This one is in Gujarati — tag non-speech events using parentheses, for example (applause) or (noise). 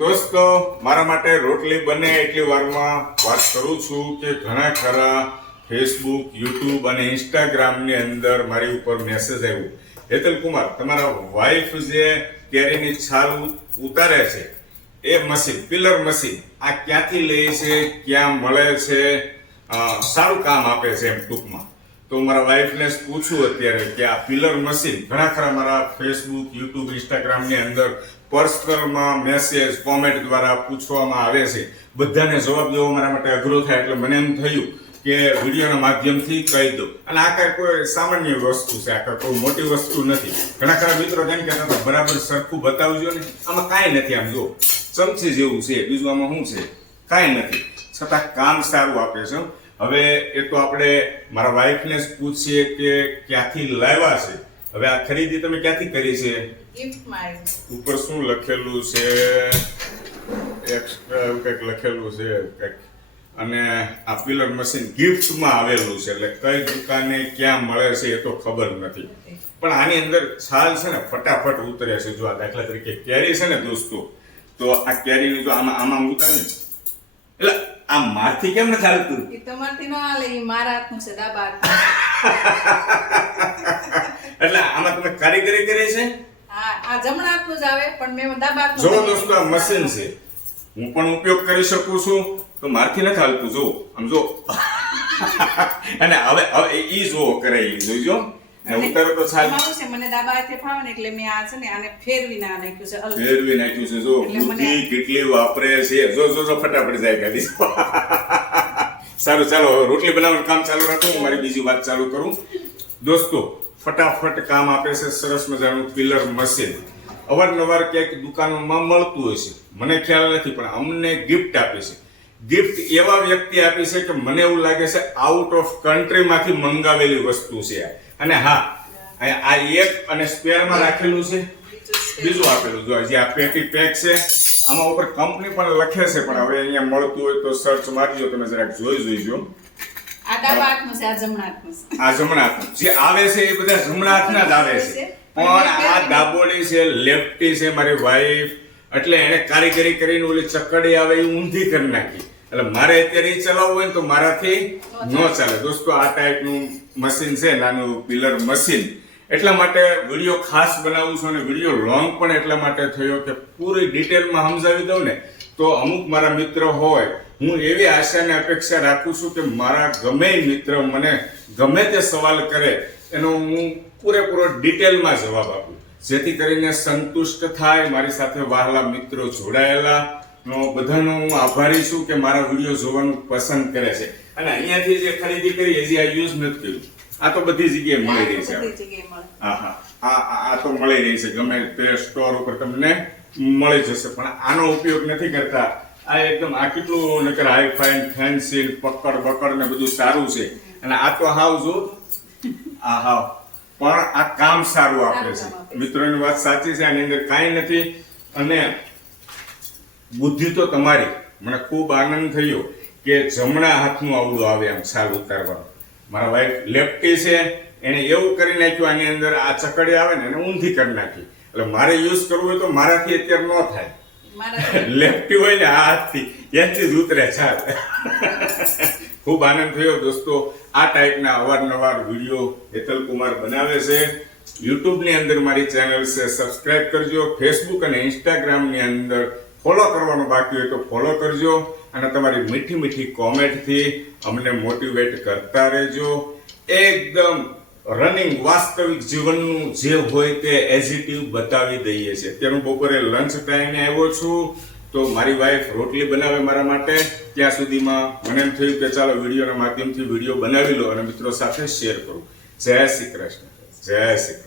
દોસ્તો, મારા માટે રોટલી બને એટલી વારમાં વાત કરું છું કે ઘણા ખરા ફેસબુક યુટ્યુબ અને ઇન્સ્ટાગ્રામની અંદર મારી ઉપર મેસેજ આવ્યો. હેતલ કુમાર, તમારા વાઈફ જે કેરીની છાલ ઉતારે છે, એ મશીન પિલર મશીન આ ક્યાંથી લે છે, ક્યાં મળે છે સારું કામ આપે છે એમ ટૂંકમાં. તો મારા વાઈફને પૂછું અત્યારે કે આ પિલર મશીન ઘણા ખરા મારા ફેસબુક યુટ્યુબ ઇન્સ્ટાગ્રામની અંદર પર્સનલમાં મેસેજ કોમેન્ટ દ્વારા પૂછવામાં આવે છે. બધાને જવાબ દેવો મારા માટે અઘરો થાય એટલે મને એમ થયું કે વિડીયોના માધ્યમથી કહી દઉં. અને આ કાંઈ કોઈ સામાન્ય વસ્તુ છે, આ કાંઈ કોઈ મોટી વસ્તુ નથી. ઘણા ખરા મિત્રો તેમ હતા, બરાબર સરખું બતાવજો ને. આમાં કાંઈ નથી આમ જો ચમચી જેવું છે, બીજું આમાં શું છે? કાંઈ નથી. છતાં કામ સારું આપે છે. હવે એ તો આપણે મારા વાઈફને જ પૂછીએ કે ક્યાંથી લાવ્યા છે? હવે આ ખરીદી તમે ક્યાંથી કરી છે? ઉપર શું લખેલું છે? એક્સ્ટ્રા એવું કંઈક લખેલું છે કંઈક. અને આ પિલર મશીન ગિફ્ટમાં આવેલું છે એટલે કઈ દુકાને ક્યાં મળે છે એ તો ખબર નથી. પણ આની અંદર છાલ છે ને ફટાફટ ઉતરે છે. જો આ દાખલા તરીકે કેરી છે ને દોસ્તો તો આ કેરીની જો આમાં આમાં ઉતરે ને એટલે આ મારથી કેમ નથી હાલતું? એ તમારથી ન હાલે એ મારા હાથનું છે દાબા હાથનું. (laughs) એટલે આમાં તમે કારીગરી કરી છે? હા આ જમણા હાથનું જ આવે પણ મેં દાબા હાથનું જો દોસ્તો આ મશીન છે. હું પણ ઉપયોગ કરી શકું છું તો મારથી નથી હાલતું જો આમ જો (laughs) અને હવે હવે ઈ જો કરે જોઈજો ઉતારો તો છે? મને હાથે ફાવે ને એટલે મેં આ છે ને આને ફેરવી ના નાખ્યું છે ફેરવી નાખ્યું છે જો બુદ્ધિ કેટલી વાપરે છે. જો જો જો ફટાફટ જાય ગાડી. (laughs) સારું ચાલો રોટલી બનાવવાનું કામ ચાલુ રાખું. મારી બીજી વાત ચાલુ કરું. દોસ્તો ફટાફટ કામ આપે છે, સરસ મજાનું પિલર મશીન અવારનવાર ક્યાંક દુકાનોમાં મળતું હોય છે. મને ખ્યાલ નથી, પણ અમને ગિફ્ટ આપે છે. ગિફ્ટ એવા વ્યક્તિ આપી છે કે મને એવું લાગે છે આઉટ ઓફ કન્ટ્રીમાંથી મંગાવેલી વસ્તુ છે. અને હા આ એક અને સ્પેરમાં રાખેલું છે. બીજું આપેલું જો જે આ પેટી પેક છે. આમાં ઉપર કંપની પણ લખે છે, પણ હવે અહીંયા મળતું હોય તો સર્ચ મારજો, તમે જરાક જોઈ જોઈજો. આ દાબા હાથનું છે આ જમણા હાથનું છે. આ જમણા હાથનું. જે આવે છે એ બધા જમણા હાથના જ આવે છે. પણ આ દાબોડી છે લેફ્ટી છે મારી વાઈફ એટલે એને કારીગરી કરીને ઓલી ચકડી આવે એ ઊંધી કરી નાખી. એટલે મારે અત્યારે એ ચલાવવું હોય તો મારાથી ન ચાલે. દોસ્તો આ ટાઈપનું મશીન છે નાનું પિલર મશીન એટલા માટે વીડિયો ખાસ બનાવું છું અને વીડિયો લોંગ પણ એટલા માટે થયો કે પૂરી ડિટેલમાં સમજાવી દઉં ને તો અમુક મારા મિત્ર હોય હું એવી આશા અને અપેક્ષા રાખું છું કે મારા ગમે મિત્ર મને ગમે તે સવાલ કરે એનો હું પૂરેપૂરો ડિટેલમાં જવાબ આપું. જેથી કરીને સંતુષ્ટ થાય મારી સાથે વહાલા મિત્રો જોડાયેલા. નો બધાનો હું આભારી છું કે મારા વીડિયો જોવાનું પસંદ કરે છે. અને અહીંયાથી જે ખરીદી કરી હજી આ યુઝ નથી કર્યું. આ તો બધી જગ્યાએ મળી રહી છે. હા હા આ- આ તો મળી રહી છે. ગમે તે સ્ટોર ઉપર તમને મળી જશે. પણ આનો ઉપયોગ નથી કરતા. આ એકદમ આ કેટલું નકર હાઈ ફાઈન ફેન્સી પકડ બકડ ને બધું સારું છે. અને આ તો હાવ જો. આ હાવ. પણ આ કામ સારું આપે છે. મિત્રોની વાત સાચી છે આની અંદર કાંઈ નથી. અને બુદ્ધિ તો તમારી. મને ખૂબ આનંદ થયો કે જમણા હાથનું આવડું આવે આમ છાલ ઉતારવાનું. મારા વાઈફ લેફ્ટી છે એને એવું કરી નાખ્યું આની અંદર આ ચકડી આવે ને એને ઊંધી કરી નાખી. એટલે મારે યુઝ કરવું હોય તો મારાથી અત્યારે ન થાય. લેફ્ટી હોય ને હાથથી એથી જ ઉતરે છાલ ખૂબ આનંદ થયો દોસ્તો. આ ટાઈપના અવારનવાર વીડિયો હેતલ કુમાર બનાવે છે. યુટ્યુબની અંદર મારી ચેનલ છે. સબસ્ક્રાઇબ કરજો. ફેસબુક અને ઇન્સ્ટાગ્રામની અંદર ફોલો કરવાનું બાકી હોય તો ફોલો કરજો. અને તમારી મીઠી મીઠી કોમેન્ટથી અમને મોટિવેટ કરતા રહેજો. એકદમ રનિંગ વાસ્તવિક જીવનનું જે હોય તે એઝિટિવ બતાવી દઈએ છીએ. અત્યારે હું બપોરે લંચ ટાઈમે આવ્યો છું, તો મારી વાઈફ રોટલી બનાવે મારા માટે. ત્યાં સુધીમાં મને એમ થયું કે ચાલો વિડીયોના માધ્યમથી વીડિયો બનાવી લો અને મિત્રો સાથે શેર કરું. જય શ્રી કૃષ્ણ. જય શ્રી